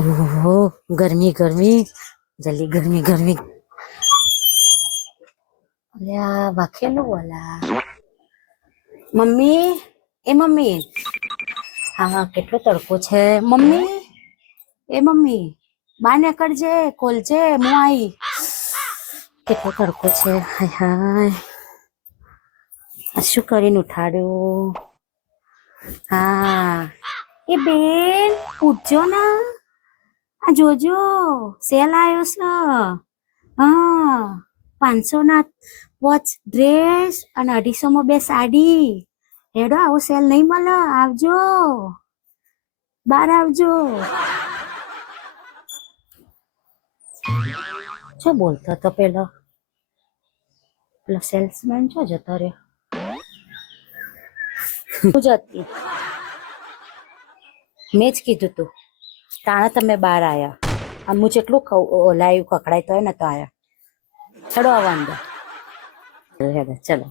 ओहो गर्मी गर्मी जल्दी गर्मी गर्मी अल्યા વાખેલું વાલા મમ્મી એ મમ્મી હા કેટલો તડકો છે મમ્મી એ મમ્મી બહાર નીકળજે ખોલજે હું આવી કેટલો તડકો છે હાય હાય આ શું કરીને ઉઠાડ્યું હા એ બેન ઉઠજો ને આ જોજો સેલ આવ્યો છે હા 500 ના વોચ ડ્રેસ અને 250 માં 2 સાડી હેડો આવો સેલ નહીં મળે આવજો બહાર આવજો શું બોલતો હતો પેલો સેલ્સમેન છો જતો રહ્યો જતી મેં જ કીધું તું તાણે તમે બહાર આવ્યા અને હું જેટલું લાવ્યું કકડાય તો ને તો આવ્યા ચડો આવા અંદર હેડો ચલો